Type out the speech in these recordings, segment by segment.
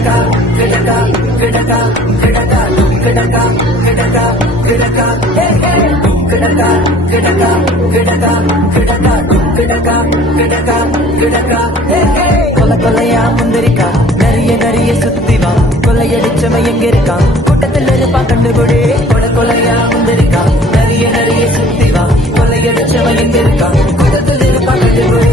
கிடக்கா கிடக்கா கிடக்கா கிடக்கா கிடக்கா கிடக்கா கிடக்கா கிடக்கா கிடக்கா கிடக்கா கிடக்கா கிடக்கா கிடக்கா கிடக்கா கொலை கொலையா முந்திரிக்கா நிறைய நிறைய சுத்திவா கொள்ளையடிச்சவன் எங்க இருக்கான் கூட்டத்தில் இருப்பா கண்டுபிடி கொலை கொலையா முந்திரிக்கா நிறைய நிறைய சுத்திவா கொள்ளையடிச்சவன் எங்க இருக்கான் கூட்டத்தில் இருப்பா கண்டுபிடி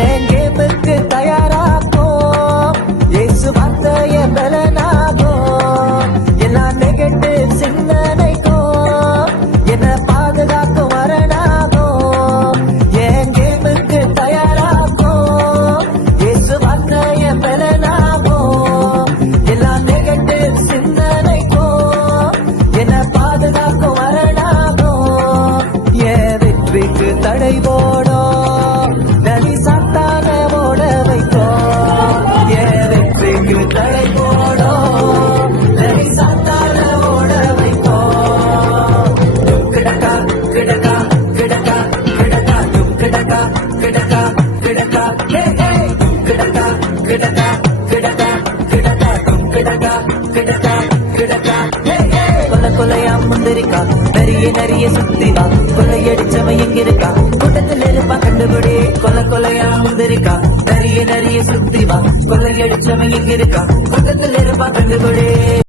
என் கேமுக்கு தயாராகும் இயேசு வார்த்தைய பலனாகும் எல்லா நெகட்டிவ் சிந்தனைக்கும் என்ன பாதுகாக்கும் வரனாகும் என் கேமுக்கு தயாராகும் இயேசு வார்த்தைய பலனாகும் எல்லா நெகட்டிவ் சிந்தனைக்கும் என்ன பாதுகாக்கும் வரனாகும் என் வெற்றிக்கு தடை போடும் நதி சாத்தான ஓட வைக்கும் என் வெற்றிக்கு தடை போடும் நதி சாத்தான ஓட வைக்கும் கிடக்கா கிடக்கா கிடக்கா கிடக்கா கிடக்கா கிடக்கா கிடக்கா கிடக்கா கிடக்கா கிடக்கா கிடக்கா கிடக்கா கிடக்கா கிடக்கா கொலை கொலையா முந்திரிக்கா நிறைய நிறைய சுத்திவா கொள்ளையடிச்சவன் எங்க இருக்கா கூட்டத்தில் இருப்பா கண்டுபிடி கொலை கொலையா முந்திரிக்கா நிறைய நிறைய சுத்திவா கொள்ளையடிச்சவன் எங்க இருக்கா கூட்டத்தில்